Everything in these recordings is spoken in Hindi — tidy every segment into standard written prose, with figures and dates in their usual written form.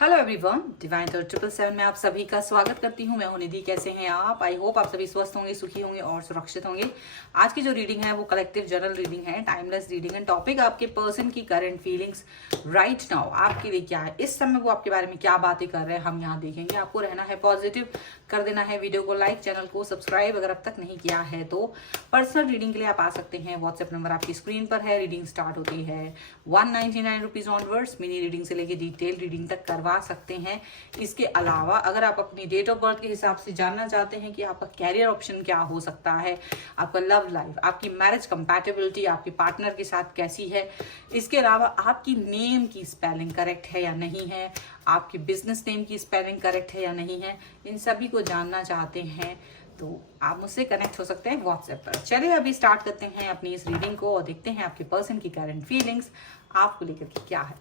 हेलो एवरीवन, डिवाइन 777 में आप सभी का स्वागत करती हूँ। मैं हूँ निधि। कैसे हैं आप? आई होप आप सभी स्वस्थ होंगे, सुखी होंगे और सुरक्षित होंगे। आज की जो रीडिंग है वो कलेक्टिव जनरल रीडिंग है, टाइमलेस रीडिंग है। टॉपिक आपके पर्सन की करंट फीलिंग्स राइट नाउ आपके लिए क्या है, इस समय वो आपके बारे में क्या बातें कर रहे हैं, हम यहाँ देखेंगे। आपको रहना है पॉजिटिव, कर देना है वीडियो को लाइक, चैनल को सब्सक्राइब अगर अब तक नहीं किया है तो। पर्सनल रीडिंग के लिए आप आ सकते हैं, व्हाट्सएप नंबर आपकी स्क्रीन पर है। रीडिंग स्टार्ट होती है 199 रुपीज ऑनवर्ड्स। मिनी रीडिंग से लेके डिटेल रीडिंग तक करवा सकते हैं। इसके अलावा अगर आप अपनी डेट ऑफ बर्थ के हिसाब से जानना चाहते हैं कि आपका कैरियर ऑप्शन क्या हो सकता है, आपका लव लाइफ, आपकी मैरिज कंपैटिबिलिटी आपके पार्टनर के साथ कैसी है, इसके अलावा आपकी नेम की स्पेलिंग करेक्ट है या नहीं है, आपकी बिजनेस नेम की स्पेलिंग करेक्ट है या नहीं है, इन सभी को जानना चाहते हैं तो आप मुझसे कनेक्ट हो सकते हैं व्हाट्सएप पर। चलिए अभी स्टार्ट करते हैं अपनी इस रीडिंग को और देखते हैं आपके पर्सन की करंट फीलिंग्स आपको लेकर के क्या है।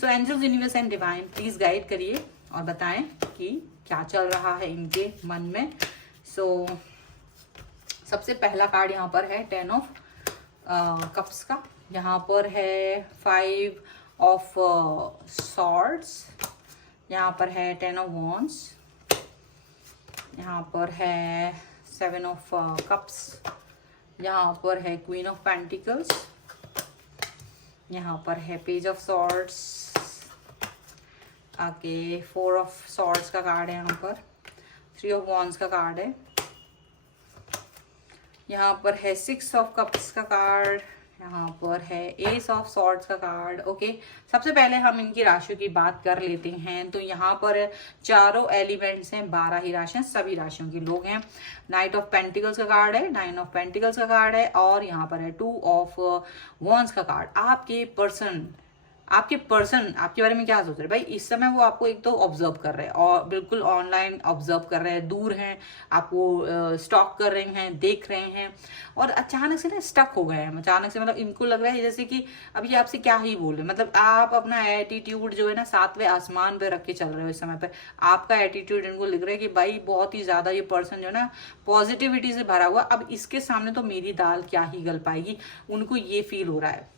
So angels, universe and divine please guide करिए और बताएं कि क्या चल रहा है इनके मन में। सो सबसे पहला कार्ड यहाँ पर है 10 ऑफ कप्स का। यहाँ पर है 5 ऑफ सॉर्ड्स, यहाँ पर है 10 ऑफ वॉन्ड्स, यहाँ पर है 7 ऑफ कप्स, यहाँ पर है क्वीन ऑफ पेंटिकल्स, यहाँ पर है पेज ऑफ सॉर्ड्स, आगे 4 ऑफ सॉर्ड्स का कार्ड है, यहाँ पर 3 ऑफ वॉन्ड्स का कार्ड है, यहाँ पर है 6 ऑफ कप्स का कार्ड, यहाँ पर है एस ऑफ सॉर्ड्स का कार्ड। ओके, सबसे पहले हम इनकी राशियों की बात कर लेते हैं। तो यहाँ पर चारों एलिमेंट्स हैं, 12 ही राशियां, सभी राशियों के लोग हैं। नाइट ऑफ पेंटिकल्स का कार्ड है, 9 ऑफ पेंटिकल्स का कार्ड है और यहाँ पर है 2 ऑफ वॉन्ड्स का कार्ड। आपके पर्सन आपके बारे में क्या सोच रहे हैं भाई? इस समय वो आपको एक तो ऑब्जर्व कर रहे हैं और बिल्कुल ऑनलाइन ऑब्जर्व कर रहे हैं, दूर हैं, आपको स्टॉक कर रहे हैं, देख रहे हैं और अचानक से ना स्टक हो गए हैं। अचानक से मतलब इनको लग रहा है जैसे कि अभी आपसे क्या ही बोल रहे, मतलब आप अपना एटीट्यूड जो है ना 7वें आसमान पे रख के चल रहे हो। इस समय पर आपका एटीट्यूड इनको लग रहा है कि भाई बहुत ही ज्यादा ये पर्सन जो है ना पॉजिटिविटी से भरा हुआ, अब इसके सामने तो मेरी दाल क्या ही गल पाएगी, उनको ये फील हो रहा है।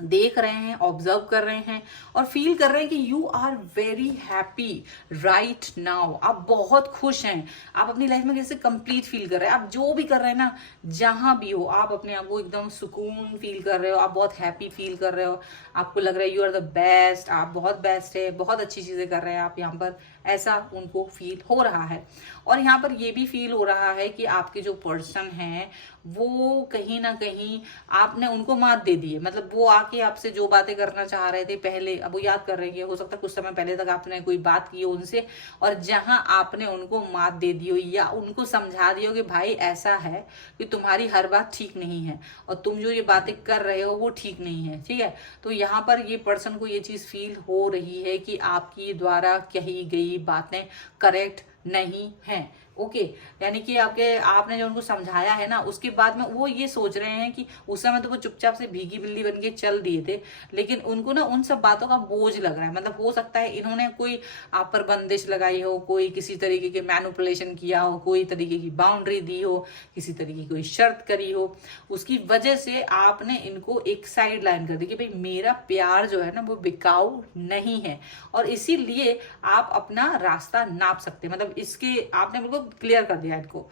देख रहे हैं, ऑब्जर्व कर रहे हैं और फील कर रहे हैं कि you are very happy right now. आप बहुत खुश हैं, आप अपनी लाइफ में कैसे कंप्लीट फील कर रहे हैं। आप जो भी कर रहे हैं ना, जहां भी हो, आप अपने आप को एकदम सुकून फील कर रहे हो, आप बहुत हैप्पी फील कर रहे हो, आपको लग रहा है यू आर द बेस्ट, आप बहुत बेस्ट है, बहुत अच्छी चीजें कर रहे हैं आप यहाँ पर, ऐसा उनको फील हो रहा है। और यहाँ पर ये भी फील हो रहा है कि आपके जो पर्सन हैं वो कहीं ना कहीं आपने उनको मात दे दी है। मतलब वो आके आपसे जो बातें करना चाह रहे थे पहले, अब वो याद कर रहे हैं, हो सकता है कुछ समय पहले तक आपने कोई बात की हो उनसे और जहां आपने उनको मात दे दी हो या उनको समझा दिया हो कि भाई ऐसा है कि तुम्हारी हर बात ठीक नहीं है और तुम जो ये बातें कर रहे हो वो ठीक नहीं है, ठीक है। तो यहाँ पर ये पर्सन को ये चीज फील हो रही है कि आपकी द्वारा कही गई बातें करेक्ट नहीं है। ओके, यानी कि आपने जो उनको समझाया है ना, उसके बाद में वो ये सोच रहे हैं कि उस समय तो वो चुपचाप से भीगी बिल्ली बन के चल दिए थे, लेकिन उनको ना उन सब बातों का बोझ लग रहा है। मतलब हो सकता है इन्होंने कोई आप पर बंदिश लगाई हो, कोई किसी तरीके के मैनिपुलेशन किया हो, कोई तरीके की बाउंड्री दी हो, किसी तरीके की कोई शर्त करी हो, उसकी वजह से आपने इनको एक साइड लाइन कर दी कि भाई मेरा प्यार जो है ना वो बिकाऊ नहीं है और इसीलिए आप अपना रास्ता नाप सकते हैं। मतलब इसके आपने बिल्कुल क्लियर कर दिया इनको।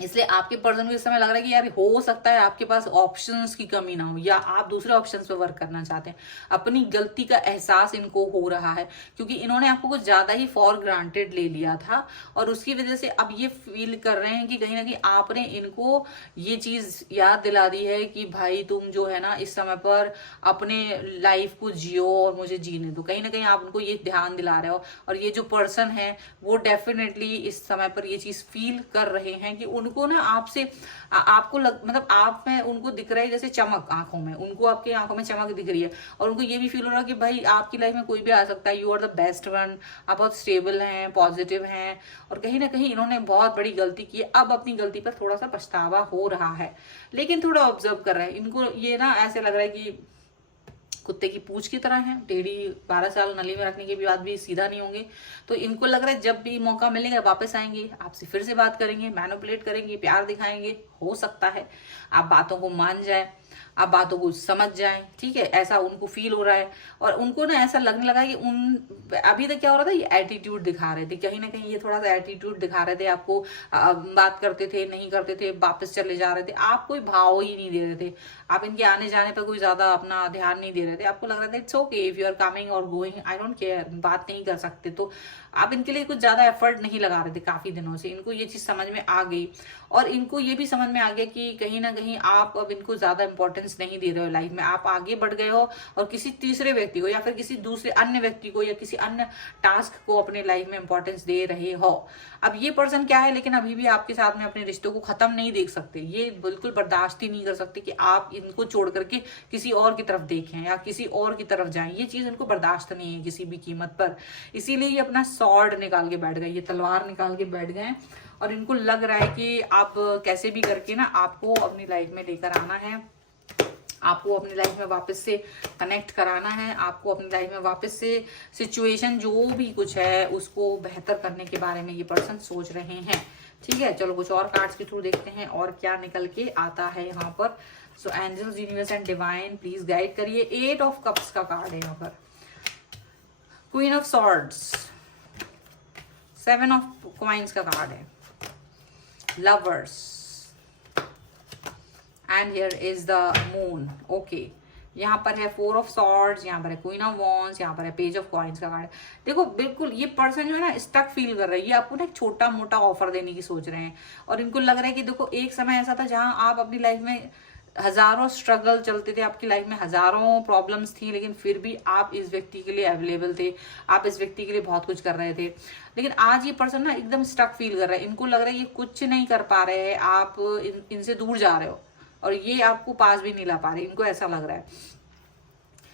इसलिए आपके पर्सन को इस समय लग रहा है कि यार हो सकता है आपके पास ऑप्शंस की कमी ना हो या आप दूसरे ऑप्शंस पे वर्क करना चाहते हैं। अपनी गलती का एहसास इनको हो रहा है क्योंकि इन्होंने आपको कुछ ज्यादा ही फॉर ग्रांटेड ले लिया था और उसकी वजह से अब ये फील कर रहे हैं कि कहीं ना कहीं आपने इनको ये चीज याद दिला दी है कि भाई तुम जो है ना इस समय पर अपने लाइफ को जियो और मुझे जीने दो। कहीं ना कहीं आप उनको ये ध्यान दिला रहे हो और ये जो पर्सन है वो डेफिनेटली इस समय पर ये चीज फील कर रहे हैं कि उनको ना आपसे आपको मतलब आप में उनको दिख रहा है जैसे चमक आंखों में, उनको आपके आंखों में चमक दिख रही है और उनको ये भी फील हो रहा है कि भाई आपकी लाइफ में कोई भी आ सकता है, you are the best one, आप बहुत स्टेबल हैं, पॉजिटिव हैं और कहीं ना कहीं इन्होंने बहुत बड़ी गलती की है। अब अपनी गलती पर थोड़ा सा पछतावा हो रहा है लेकिन थोड़ा ऑब्जर्व कर रहे हैं। इनको ये ना ऐसे लग रहा है कि कुत्ते की पूंछ की तरह है, टेढ़ी 12 साल नली में रखने के बाद भी सीधा नहीं होंगे। तो इनको लग रहा है जब भी मौका मिलेगा वापस आएंगे, आपसे फिर से बात करेंगे, मैनिपुलेट करेंगे, प्यार दिखाएंगे। हो सकता है आप बातों को मान जाए, आप बातों को समझ जाएं, ठीक है, ऐसा उनको फील हो रहा है। और उनको ना ऐसा लगने लगा कि अभी तक क्या हो रहा था, ये एटीट्यूड दिखा रहे थे, कहीं ना कहीं ये थोड़ा सा एटीट्यूड दिखा रहे थे आपको, बात करते थे नहीं करते थे, वापस चले जा रहे थे, आप कोई भाव ही नहीं दे रहे थे, आप इनके आने जाने पर कोई ज्यादा अपना ध्यान नहीं दे रहे थे, आपको लग रहा था it's okay if you are coming और गोइंग, आई डोंट केयर, बात नहीं कर सकते, तो आप इनके लिए कुछ ज्यादा एफर्ट नहीं लगा रहे थे काफी दिनों से। इनको ये चीज समझ में आ गई और इनको ये भी समझ में आ गया कि कहीं ना कहीं आप अब इनको ज्यादा इंपॉर्टेंस नहीं दे रहे हो लाइफ में, आप आगे बढ़ गए हो और किसी तीसरे व्यक्ति को या फिर किसी दूसरे अन्य व्यक्ति को या किसी अन्य टास्क को अपने लाइफ में इंपॉर्टेंस दे रहे हो। अब ये पर्सन क्या है, लेकिन अभी भी आपके साथ में अपने रिश्तों को खत्म नहीं देख सकते, ये बिल्कुल बर्दाश्त ही नहीं कर सकते कि आप इनको छोड़ करके किसी और की तरफ देखें या किसी और की तरफ जाएं, ये चीज इनको बर्दाश्त नहीं है किसी भी कीमत पर। इसीलिए ये अपना स्वॉर्ड निकाल के बैठ गए, ये तलवार निकाल के बैठ गए और इनको लग रहा है कि आप कैसे भी करके ना आपको अपनी लाइफ में लेकर आना है, आपको अपनी लाइफ में वापस से कनेक्ट कराना है, आपको अपनी लाइफ में वापस से सिचुएशन जो भी कुछ है उसको बेहतर करने के बारे में ये पर्सन सोच रहे हैं। ठीक है, चलो कुछ और कार्ड्स के थ्रू देखते हैं और क्या निकल के आता है यहाँ पर। So angels, universe and divine please guide करिए। 8 ऑफ कप्स का कार्ड है यहाँ पर, queen of swords, 7 of coins का कार्ड है, lovers, and here is the moon. Okay, यहाँ पर है 4 ऑफ सॉर्ड्स, यहाँ पर है क्वीन ऑफ वॉन्ड्स, यहाँ पर है पेज ऑफ कॉइन्स का कार्ड। देखो बिल्कुल ये पर्सन जो है ना स्टक फील कर रहा है, ये आपको ना एक छोटा मोटा ऑफर देने की सोच रहे हैं और इनको लग रहा है कि देखो एक समय ऐसा था जहां आप अपनी लाइफ में हजारों स्ट्रगल चलते थे, आपकी लाइफ में हजारों प्रॉब्लम्स थी, लेकिन फिर भी आप इस व्यक्ति के लिए अवेलेबल थे, आप इस व्यक्ति के लिए बहुत कुछ कर रहे थे। लेकिन आज ये पर्सन ना एकदम स्टक फील कर रहा है, इनको लग रहा है ये कुछ नहीं कर पा रहे हैं, आप इनसे दूर जा रहे हो और ये आपको पास भी नहीं ला पा रहे, इनको ऐसा लग रहा है।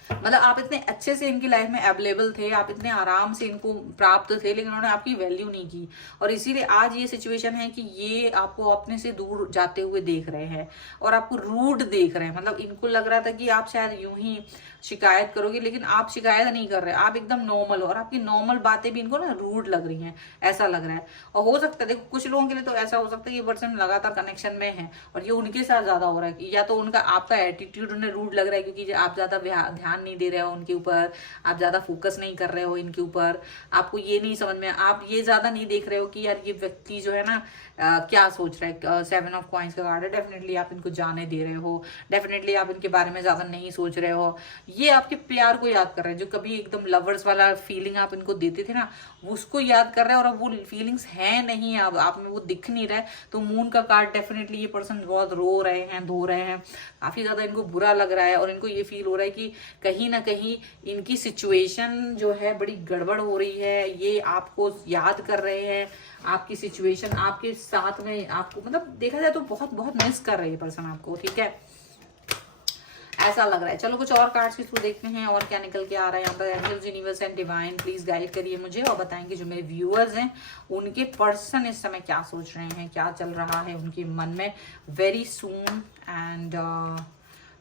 मतलब आप इतने अच्छे से इनकी लाइफ में अवेलेबल थे, आप इतने आराम से इनको प्राप्त थे, लेकिन उन्होंने आपकी वैल्यू नहीं की और इसीलिए आज ये सिचुएशन है कि ये आपको अपने से दूर जाते हुए देख रहे हैं और आपको रूड देख रहे हैं। मतलब इनको लग रहा था कि आप शायद यूं ही शिकायत करोगे, लेकिन आप शिकायत नहीं कर रहे, आप एकदम नॉर्मल हो और आपकी नॉर्मल बातें भी इनको ना रूड लग रही हैं, ऐसा लग रहा है। और हो सकता है देखो कुछ लोगों के लिए तो ऐसा हो सकता है ये पर्सन लगातार कनेक्शन में है और ये उनके साथ ज्यादा हो रहा है, या तो उनका आपका एटीट्यूड उन्हें रूड लग रहा है क्योंकि आप ज्यादा ध्यान नहीं दे रहे हो उनके ऊपर, आप ज्यादा फोकस नहीं कर रहे हो इनके ऊपर, आपको ये नहीं समझ में, आप ये ज्यादा नहीं देख रहे हो कि यार ये व्यक्ति जो है ना क्या सोच रहा है। 7 ऑफ कॉइंस का कार्ड है, डेफिनेटली आप इनको जाने दे रहे हो, डेफिनेटली आप इनके बारे में ज्यादा नहीं सोच रहे हो, ये आपके प्यार को याद कर रहे हैं, जो कभी एकदम लवर्स वाला फीलिंग आप इनको देते थे ना उसको याद कर रहे हैं और अब वो फीलिंग्स है नहीं, अब आप में वो दिख नहीं रहा है। तो मून का कार्ड, डेफिनेटली ये पर्सन बहुत रो रहे हैं, धो रहे हैं, काफी ज्यादा इनको बुरा लग रहा है और इनको ये फील हो रहा है कि कहीं ना कहीं इनकी सिचुएशन जो है बड़ी गड़बड़ हो रही है, ये आपको याद कर रहे हैं, आपकी सिचुएशन आपके साथ में आपको मतलब देखा जाए तो बहुत बहुत मिस कर रही है पर्सन आपको। ठीक है, ऐसा लग रहा है। चलो कुछ और कार्ड्स के थ्रू देखते हैं और क्या निकल के आ रहा है यहाँ पर। Angels, universe and divine please guide करिए मुझे और बताएंगे जो मेरे व्यूअर्स हैं उनके पर्सन इस समय क्या सोच रहे हैं, क्या चल रहा है उनके मन में वेरी सून। एंड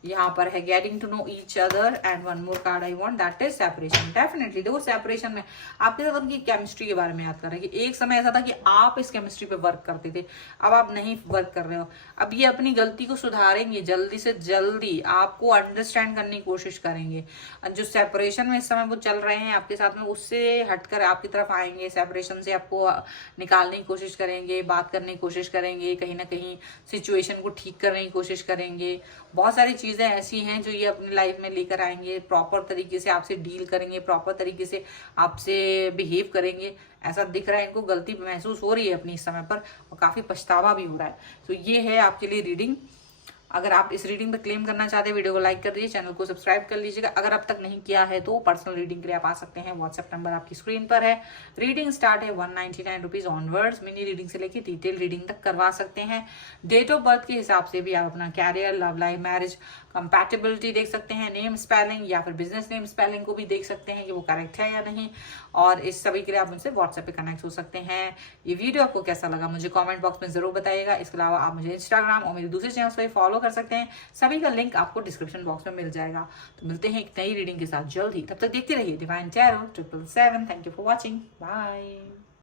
यहाँ पर है getting to know each other and one more card I want that is separation. Definitely देखो सेपरेशन में आपके साथ उनकी केमिस्ट्री के बारे में याद कर रहे हैं कि एक समय ऐसा था कि आप इस केमिस्ट्री पे वर्क करते थे, अब आप नहीं वर्क कर रहे हो। अब ये अपनी गलती को सुधारेंगे, जल्दी से जल्दी आपको अंडरस्टैंड करने की कोशिश करेंगे। जो सेपरेशन में इस समय वो चल रहे हैं आपके साथ में उससे हटकर आपकी तरफ आएंगे, सेपरेशन से आपको निकालने की कोशिश करेंगे, बात करने की कोशिश करेंगे, कहीं ना कहीं सिचुएशन को ठीक करने की कोशिश करेंगे। बहुत सारी चीजें ऐसी हैं जो ये अपनी लाइफ में लेकर आएंगे, प्रॉपर तरीके से आपसे डील करेंगे, प्रॉपर तरीके से आपसे बिहेव करेंगे। ऐसा दिख रहा है इनको गलती महसूस हो रही है अपनी इस समय पर और काफी पछतावा भी हो रहा है। तो ये है आपके लिए रीडिंग। अगर आप इस रीडिंग पे क्लेम करना चाहते हैं वीडियो को लाइक कर दीजिए, चैनल को सब्सक्राइब कर लीजिएगा। अगर अब तक नहीं किया है तो पर्सनल रीडिंग के लिए आप आ सकते हैं, व्हाट्सएप नंबर आपकी स्क्रीन पर है। रीडिंग स्टार्ट है 199 रुपीज ऑनवर्ड्स, मिनी रीडिंग से लेकर डिटेल रीडिंग तक करवा सकते हैं। डेट ऑफ बर्थ के हिसाब से भी आप अपना career, love life, marriage compatibility देख सकते हैं, नेम स्पेलिंग या फिर बिजनेस नेम स्पेलिंग को भी देख सकते हैं कि वो करेक्ट है या नहीं। और इस सभी के लिए आप मुझसे व्हाट्सएप पे कनेक्ट हो सकते हैं। ये वीडियो आपको कैसा लगा मुझे कमेंट बॉक्स में जरूर बताइएगा। इसके अलावा आप मुझे इंस्टाग्राम और मेरे दूसरे चैनल्स पर फॉलो कर सकते हैं, सभी का लिंक आपको डिस्क्रिप्शन बॉक्स में मिल जाएगा। तो मिलते हैं एक नई रीडिंग के साथ जल्द ही, तब तक देखते रहिए divine tarot 777। Thank you for watching, bye.